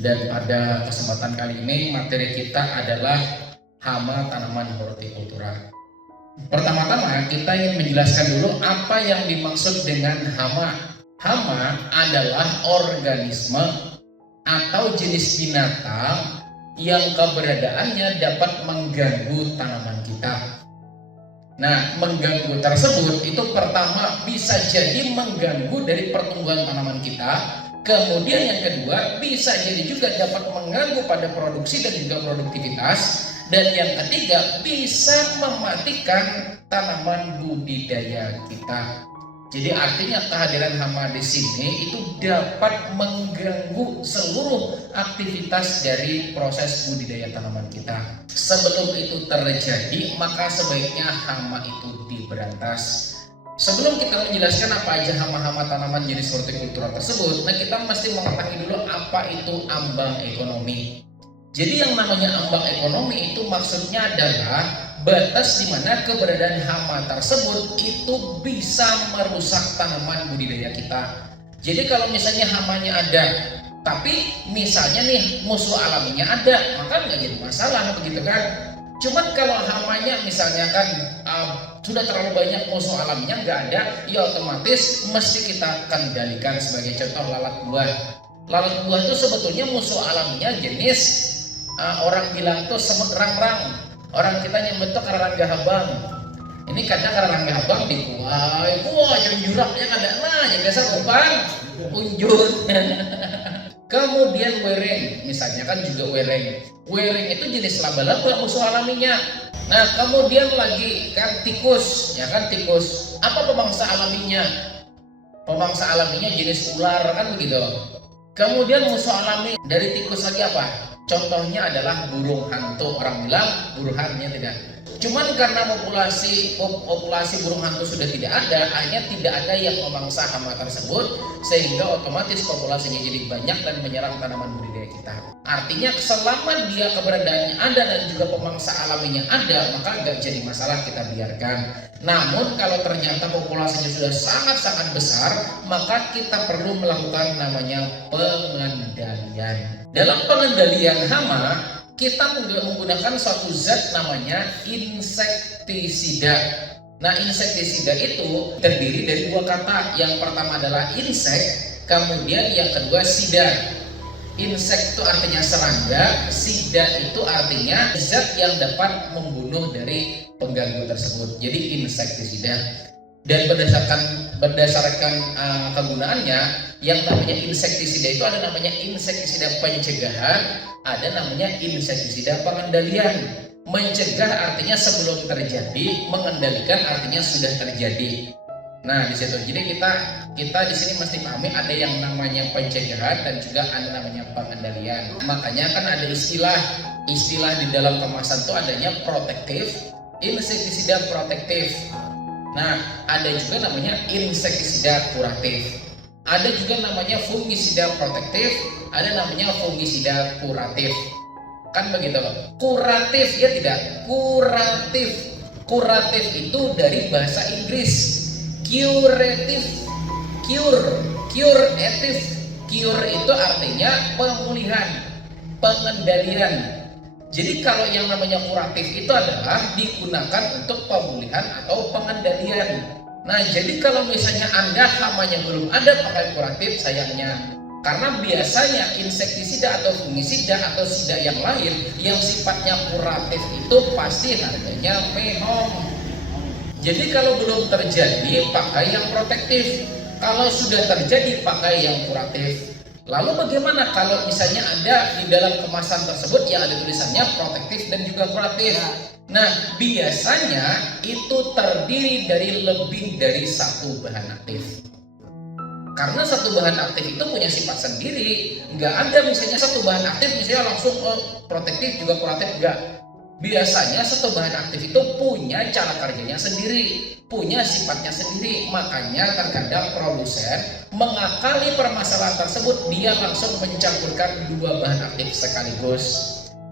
Dan pada kesempatan kali ini materi kita adalah hama tanaman hortikultura. Pertama-tama kita ingin menjelaskan dulu apa yang dimaksud dengan hama. Hama adalah organisme atau jenis binatang yang keberadaannya dapat mengganggu tanaman kita. Nah, mengganggu tersebut itu pertama bisa jadi mengganggu dari pertumbuhan tanaman kita. Kemudian yang kedua bisa jadi juga dapat mengganggu pada produksi dan juga produktivitas. Dan yang ketiga bisa mematikan tanaman budidaya kita. Jadi artinya kehadiran hama di sini itu dapat mengganggu seluruh aktivitas dari proses budidaya tanaman kita. Sebelum itu terjadi, maka sebaiknya hama itu diberantas. Sebelum kita menjelaskan apa aja hama-hama tanaman jenis hortikultura tersebut, nah kita mesti mengetahui dulu apa itu ambang ekonomi. Jadi yang namanya ambang ekonomi itu maksudnya adalah batas di mana keberadaan hama tersebut itu bisa merusak tanaman budidaya kita. Jadi kalau misalnya hamanya ada, tapi misalnya nih musuh alaminya ada, maka nggak jadi masalah begitu kan. Cuman kalau hamanya misalnya kan sudah terlalu banyak musuh alaminya nggak ada, ya otomatis mesti kita kendalikan. Sebagai contoh lalat buah. Lalat buah itu sebetulnya musuh alaminya jenis orang bilang tuh semut rangrang. Orang kita nyebut tuh kararangga habang. Ini kadang kararangga habang dikuai, wah yang juraknya kadang yang biasa kupang, unjut. Kemudian wereng, misalnya kan juga wereng. Wereng itu jenis laba-laba musuh alaminya. Nah kemudian lagi kan tikus, ya kan tikus. Apa pemangsa alaminya? Pemangsa alaminya jenis ular kan begitu. Kemudian musuh alami dari tikus lagi apa? Contohnya adalah burung hantu. Orang bilang buruhannya tidak. Cuman karena populasi burung hantu sudah tidak ada, akhirnya tidak ada yang memangsa hama tersebut, sehingga otomatis populasinya jadi banyak dan menyerang tanaman budidaya kita. Artinya selama dia keberadaannya ada dan juga pemangsa alaminya ada, maka nggak jadi masalah, kita biarkan. Namun kalau ternyata populasinya sudah sangat-sangat besar, maka kita perlu melakukan namanya pengendalian. Dalam pengendalian hama, kita menggunakan suatu zat namanya insektisida. Nah, insektisida itu terdiri dari dua kata. Yang pertama adalah insek, kemudian yang kedua sida. Insek itu artinya serangga, sida itu artinya zat yang dapat membunuh dari pengganggu tersebut. Jadi insektisida. Dan berdasarkan kegunaannya, yang namanya insektisida itu ada namanya insektisida pencegahan, ada namanya insektisida pengendalian. Mencegah artinya sebelum terjadi, mengendalikan artinya sudah terjadi. Nah di situ, jadi kita di sini mesti pahami ada yang namanya pencegahan dan juga ada namanya pengendalian. Makanya kan ada istilah di dalam kemasan itu adanya protektif, insektisida protektif. Nah, ada juga namanya insektisida kuratif. Ada juga namanya fungisida protektif, ada namanya fungisida kuratif. Kan begitu. Kuratif ya tidak? Kuratif. Kuratif itu dari bahasa Inggris. Curative. Curative. Cure itu artinya pemulihan, pengendalian. Jadi kalau yang namanya kuratif itu adalah digunakan untuk pemulihan atau pengendalian. Nah jadi kalau misalnya Anda hamanya belum ada pakai kuratif, sayangnya. Karena biasanya insektisida atau fungisida atau sida yang lain yang sifatnya kuratif itu pasti harganya mehong. Jadi kalau belum terjadi pakai yang protektif. Kalau sudah terjadi pakai yang kuratif. Lalu bagaimana kalau misalnya ada di dalam kemasan tersebut yang ada tulisannya protektif dan juga kuratif? Nah, biasanya itu terdiri dari lebih dari satu bahan aktif. Karena satu bahan aktif itu punya sifat sendiri. Nggak ada misalnya satu bahan aktif misalnya langsung protektif juga kuratif, enggak. Biasanya satu bahan aktif itu punya cara kerjanya sendiri, punya sifatnya sendiri. Makanya terkadang produsen mengakali permasalahan tersebut, dia langsung mencampurkan dua bahan aktif sekaligus,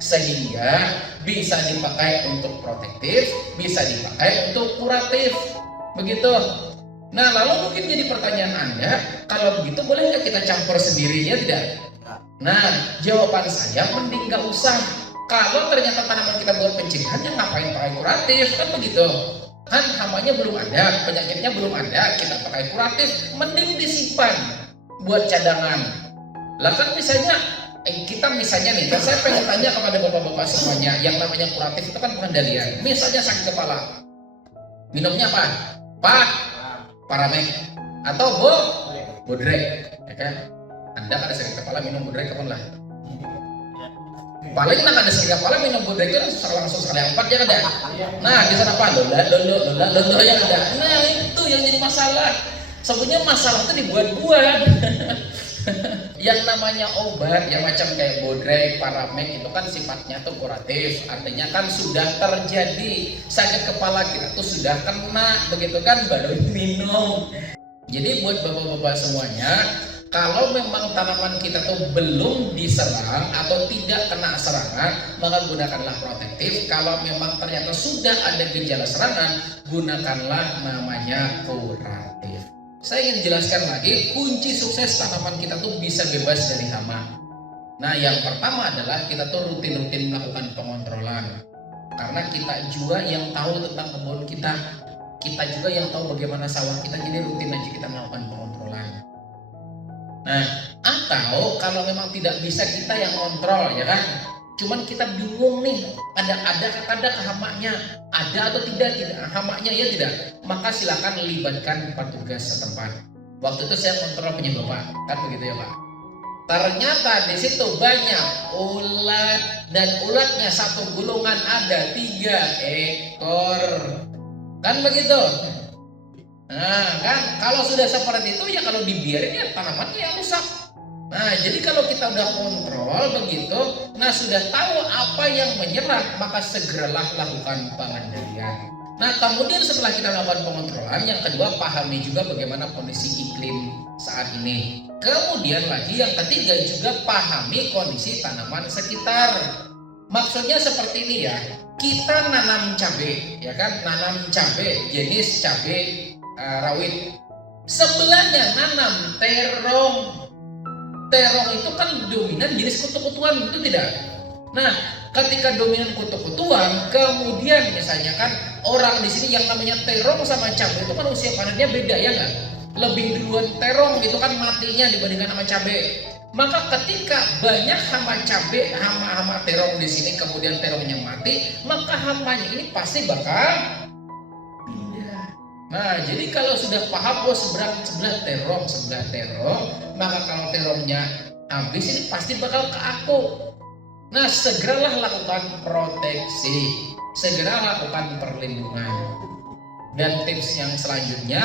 sehingga bisa dipakai untuk protektif, bisa dipakai untuk kuratif. Begitu. Nah, lalu mungkin jadi pertanyaan Anda, kalau begitu boleh nggak kita campur sendirinya, tidak? Nah, jawaban saya mending gak usah. Kalau ternyata tanaman kita buat pencegahan, ya ngapain pakai kuratif, kan begitu. Kan hamanya belum ada, penyakitnya belum ada, kita pakai kuratif, mending disimpan buat cadangan. Lah kan misalnya nih, kan saya pengen tanya kepada bapak-bapak semuanya, yang namanya kuratif itu kan pengendalian. Misalnya sakit kepala, minumnya apa? Pak, Paramek atau Bodrek, ya kan? Anda ada sakit kepala minum Bodrek kapan lah? Paling nak ada sakit kepala minum Bodrek itu langsung sekali 4 ya kan? Nah, di sana apa? Lola yang ada. Nah, itu yang jadi masalah. Sebenarnya masalah itu dibuat-buat. Yang namanya obat yang macam kayak Bodrek, Paramek itu kan sifatnya tuh kuratif, artinya kan sudah terjadi sakit kepala kita tuh sudah kena, begitu kan baru minum. Jadi buat bapak-bapak semuanya, kalau memang tanaman kita tuh belum diserang atau tidak kena serangan, maka gunakanlah protektif. Kalau memang ternyata sudah ada gejala serangan, gunakanlah namanya kuratif. Saya ingin jelaskan lagi, kunci sukses tanaman kita tuh bisa bebas dari hama. Nah, yang pertama adalah kita tuh rutin-rutin melakukan pengontrolan. Karena kita juga yang tahu tentang kebun kita. Kita juga yang tahu bagaimana sawah kita, jadi rutin aja kita melakukan pengontrolan. Nah, atau kalau memang tidak bisa kita yang kontrol, ya kan? Cuman kita bingung nih, ada hamanya, ada atau tidak hamanya ya tidak, maka silakan libatkan petugas setempat. Waktu itu saya kontrol punya bapak, kan begitu ya Pak. Ternyata di situ banyak ulat dan ulatnya satu gulungan ada 3 ekor, kan begitu. Nah kan kalau sudah seperti itu ya kalau dibiarin ya tanamannya yang rusak. Nah, jadi kalau kita udah kontrol begitu, nah sudah tahu apa yang menyerang, maka segeralah lakukan pengendalian. Nah, kemudian setelah kita lakukan pengontrolan, yang kedua pahami juga bagaimana kondisi iklim saat ini. Kemudian lagi yang ketiga juga pahami kondisi tanaman sekitar. Maksudnya seperti ini ya, kita nanam cabai, ya kan, nanam cabai jenis cabai rawit. Sebelahnya nanam terong. Terong itu kan dominan jenis kutu-kutuan, itu tidak? Nah, ketika dominan kutu-kutuan, kemudian misalnya kan orang di sini yang namanya terong sama cabai itu kan usia panennya beda ya nggak? Lebih duluan terong gitu kan matinya dibandingkan sama cabai. Maka ketika banyak hama cabai, hama terong di sini, kemudian terongnya mati, maka hamanya ini pasti bakal pindah. Nah, jadi kalau sudah paham sebelah terong, maka kalau terongnya habis ini pasti bakal ke aku. Nah, segeralah lakukan proteksi, segera lakukan perlindungan. Dan tips yang selanjutnya,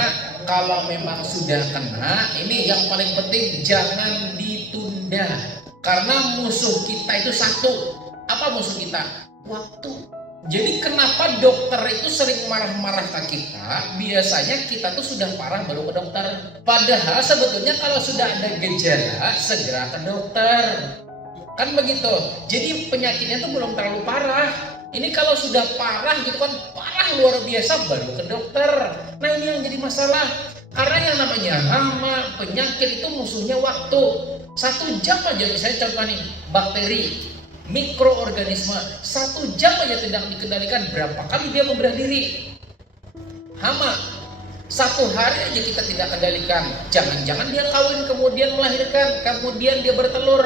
kalau memang sudah kena, ini yang paling penting jangan ditunda. Karena musuh kita itu satu. Apa musuh kita? Waktu. Jadi kenapa dokter itu sering marah-marah ke kita? Biasanya kita tuh sudah parah baru ke dokter. Padahal sebetulnya kalau sudah ada gejala, segera ke dokter. Kan begitu. Jadi penyakitnya tuh belum terlalu parah. Ini kalau sudah parah gitu kan, parah luar biasa baru ke dokter. Nah, ini yang jadi masalah. Karena yang namanya hama, penyakit itu musuhnya waktu. 1 jam aja misalnya contoh nih, bakteri, mikroorganisme 1 jam aja tidak dikendalikan, berapa kali dia membelah diri. Hama 1 hari aja kita tidak kendalikan, jangan-jangan dia kawin kemudian melahirkan, kemudian dia bertelur,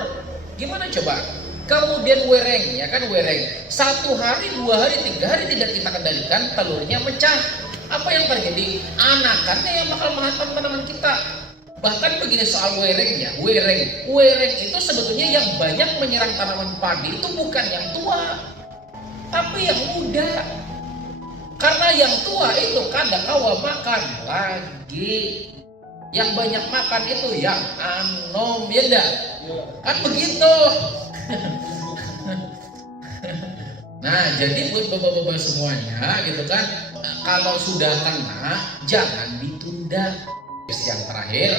gimana coba? Kemudian wereng, ya kan wereng 1 hari, 2 hari, 3 hari tidak kita kendalikan, telurnya mecah. Apa yang terjadi? Anakannya yang bakal menghantam tanaman kita. Bahkan begini soal werengnya, wereng itu sebetulnya yang banyak menyerang tanaman padi itu bukan yang tua, tapi yang muda. Karena yang tua itu kadang kawa makan lagi, yang banyak makan itu yang anom, ya enggak? Kan begitu. Nah, jadi buat bapak-bapak semuanya gitu kan, kalau sudah kena jangan ditunda. Yang terakhir,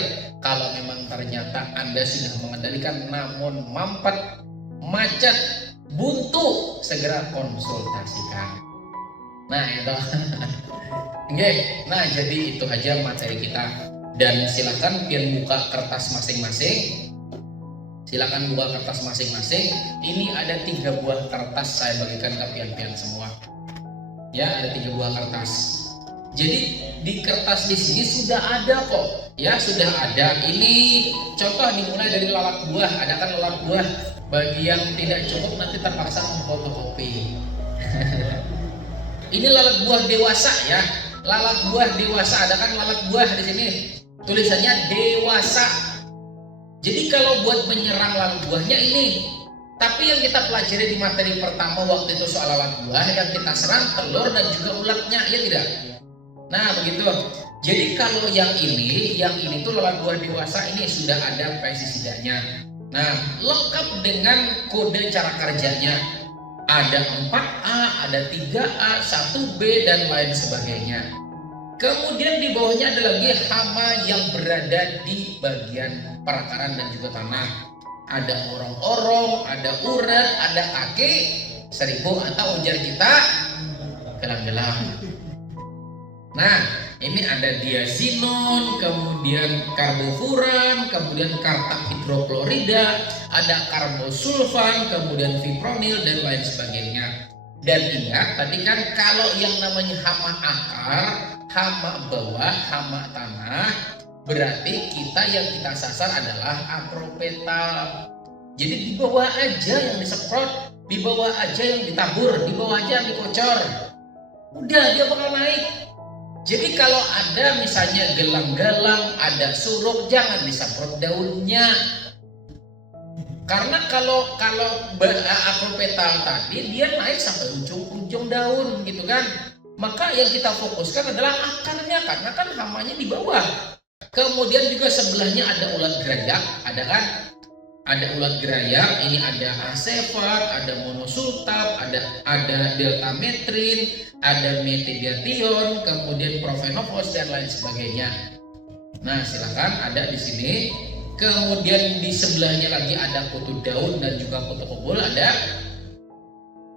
kalau memang ternyata Anda sudah mengendalikan namun mampet, macet, buntu, segera konsultasikan. Nah itu. Nah, jadi itu aja materi kita. Dan silakan pian buka kertas masing-masing. Silakan buka kertas masing-masing. Ini ada 3 buah kertas saya bagikan ke pian-pian semua. Ya, ada 3 buah kertas. Jadi di kertas di sini sudah ada kok. Ya, sudah ada. Ini contoh dimulai dari lalat buah. Ada kan lalat buah. Bagi yang tidak cukup nanti terpaksa memfotokopi. Ini lalat buah dewasa ya. Lalat buah dewasa. Ada kan lalat buah di sini. Tulisannya dewasa. Jadi kalau buat menyerang lalat buahnya ini. Tapi yang kita pelajari di materi pertama waktu itu soal lalat buah, yang kita serang telur dan juga ulatnya, ya tidak? Nah begitu. Jadi kalau yang ini tuh lalat buah dewasa ini sudah ada pestisidanya. Nah lengkap dengan kode cara kerjanya. Ada 4A, ada 3A, 1B dan lain sebagainya. Kemudian di bawahnya ada lagi hama yang berada di bagian perakaran dan juga tanah. Ada orong-orong, ada urat, ada kaki, 1000 atau ujar kita gelang-gelang. Nah, ini ada diazinon, kemudian karbofuran, kemudian kartak hidroklorida, ada karbosulfan, kemudian fipronil dan lain sebagainya. Dan ingat tadi kan kalau yang namanya hama akar, hama bawah, hama tanah, berarti yang kita sasar adalah akropetal. Jadi di bawah aja yang disemprot, di bawah aja yang ditabur, di bawah aja yang dikocor. Udah dia bakal naik. Jadi kalau ada misalnya gelang-gelang, ada suruk, jangan disemprot daunnya. Karena kalau akropetal tadi dia naik sampai ujung-ujung daun gitu kan. Maka yang kita fokuskan adalah akarnya karena kan hamanya di bawah. Kemudian juga sebelahnya ada ulat gerayak, ada kan? Ada ulat gerayak, ini ada asefar, ada monosultab, ada deltametrin, ada metediation, kemudian profenofos dan lain sebagainya. Nah, silakan ada di sini. Kemudian di sebelahnya lagi ada kutu daun dan juga kutu kebul ada.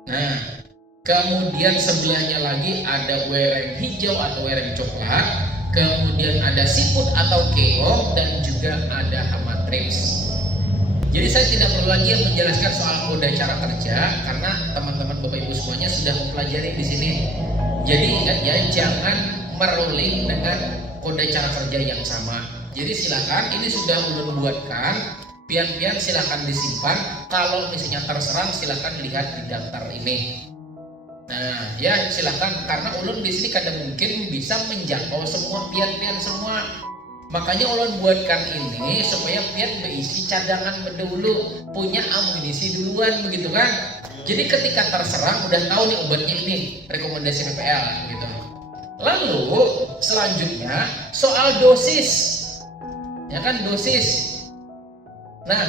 Nah, kemudian sebelahnya lagi ada wereng hijau atau wereng coklat. Kemudian ada siput atau keong dan juga ada hama trips. Jadi saya tidak perlu lagi menjelaskan soal kode cara kerja karena teman-teman Bapak Ibu semuanya sudah mempelajari di sini. Jadi ingat ya, jangan merolling dengan kode cara kerja yang sama. Jadi silakan, ini sudah ulun buatkan. Pian-pian silakan disimpan. Kalau misalnya terserang silakan lihat di daftar ini. Nah, ya silakan karena ulun di sini kadang mungkin bisa menjangkau semua pian-pian semua. Makanya ulun buatkan ini supaya pian berisi cadangan dulu, punya amunisi duluan begitu kan. Jadi ketika terserang udah tahu nih obatnya ini, rekomendasi PPL gitu. Lalu selanjutnya soal dosis. Ya kan dosis. Nah,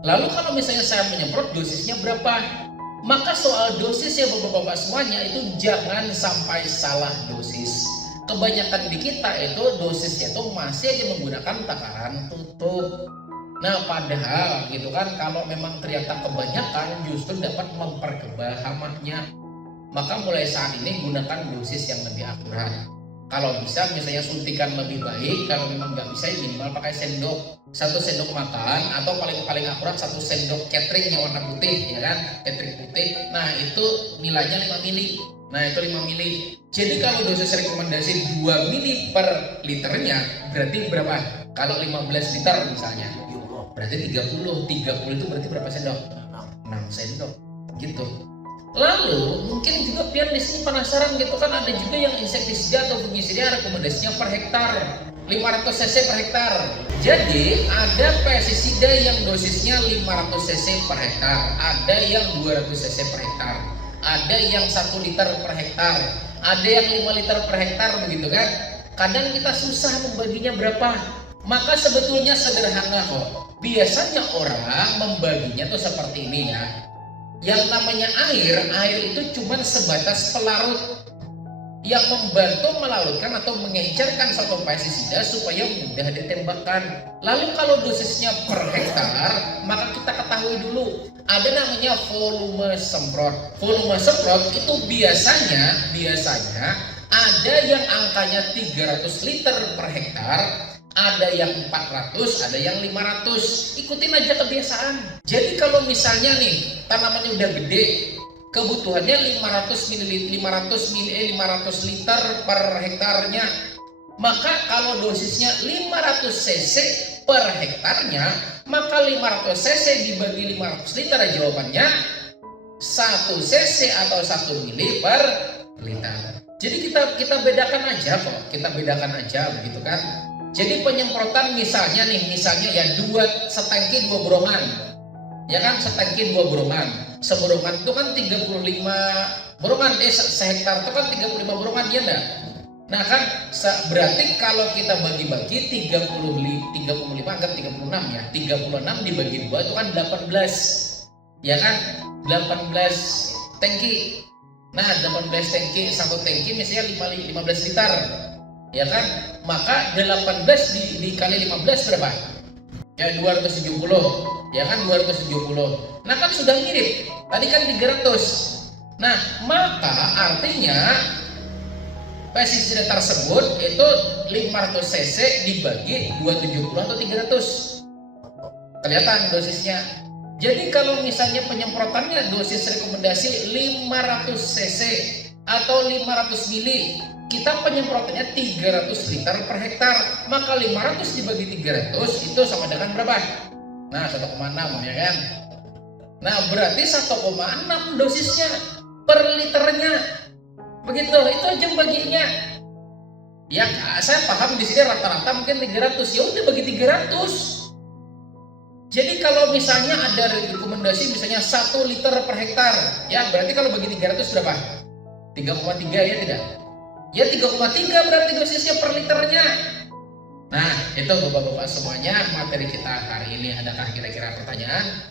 lalu kalau misalnya saya menyemprot dosisnya berapa? Maka soal dosis ya bapak-bapak semuanya itu jangan sampai salah dosis. Kebanyakan di kita itu dosisnya itu masih aja menggunakan takaran tutup. Nah padahal gitu kan kalau memang ternyata kebanyakan justru dapat memperkebal hamanya. Maka mulai saat ini gunakan dosis yang lebih akurat. Kalau bisa misalnya suntikan lebih baik, kalau memang nggak bisa minimal pakai sendok, 1 sendok makan atau paling akurat 1 sendok catering yang warna putih ya kan, catering putih. Nah itu nilainya 5 mili. Nah itu 5 mili. Jadi kalau dosis rekomendasi 2 mili per liternya berarti berapa? Kalau 15 liter misalnya berarti 30 itu berarti berapa sendok? 6 sendok gitu. Lalu mungkin juga pian di sini penasaran gitu kan, ada juga yang insektisida atau fungisida rekomendasinya per hektar 500 cc per hektar. Jadi ada pestisida yang dosisnya 500 cc per hektar, ada yang 200 cc per hektar, ada yang 1 liter per hektar, ada yang 5 liter per hektar begitu kan. Kadang kita susah membaginya berapa. Maka sebetulnya sederhana kok. Biasanya orang membaginya tuh seperti ini ya. Yang namanya air itu cuma sebatas pelarut yang membantu melarutkan atau mengencerkan satu pestisida supaya mudah ditembakkan. Lalu kalau dosisnya per hektar, maka kita ketahui dulu ada namanya volume semprot. Volume semprot itu biasanya ada yang angkanya 300 liter per hektar, ada yang 400, ada yang 500. Ikutin aja kebiasaan. Jadi kalau misalnya nih tanamannya udah gede, kebutuhannya 500 liter per hektarnya, maka kalau dosisnya 500 cc per hektarnya, maka 500 cc dibagi 500 liter, jawabannya 1 cc atau 1 mili per liter. Jadi kita bedakan aja kok, kita bedakan aja begitu kan. Jadi penyemprotan misalnya ya setangki 2 borongan. Ya kan, setangki 2 borongan. Seborongan itu kan 35 borongan, sehektar itu kan 35 borongan, ya enggak? Nah kan berarti kalau kita bagi-bagi 35 anggap 36 ya. 36 dibagi 2 itu kan 18. Ya kan? 18 tangki. Nah, 18 tangki, satu tangki misalnya 15 liter. Ya kan? Maka 18 dikali 15 berapa? Ya 270. Ya kan 270. Nah, kan sudah mirip. Tadi kan 300. Nah, maka artinya pestisida tersebut itu 500 cc dibagi 270 atau 300. Kelihatan dosisnya. Jadi kalau misalnya penyemprotannya dosis rekomendasi 500 cc atau 500 mili, kita penyemprotannya 300 liter per hektar, maka 500 dibagi 300 itu sama dengan berapa? Nah, 1,6 ya kan? Nah, berarti 1,6 dosisnya per liternya. Begitu, itu aja baginya. Ya, saya paham di sini rata-rata mungkin 300, ya udah bagi 300. Jadi kalau misalnya ada rekomendasi misalnya 1 liter per hektar, ya berarti kalau bagi 300 berapa? 3,3 ya tidak? Ya 3,3 berarti dosisnya per liternya. Nah, itu Bapak-bapak semuanya materi kita hari ini. Adakah kira-kira pertanyaan?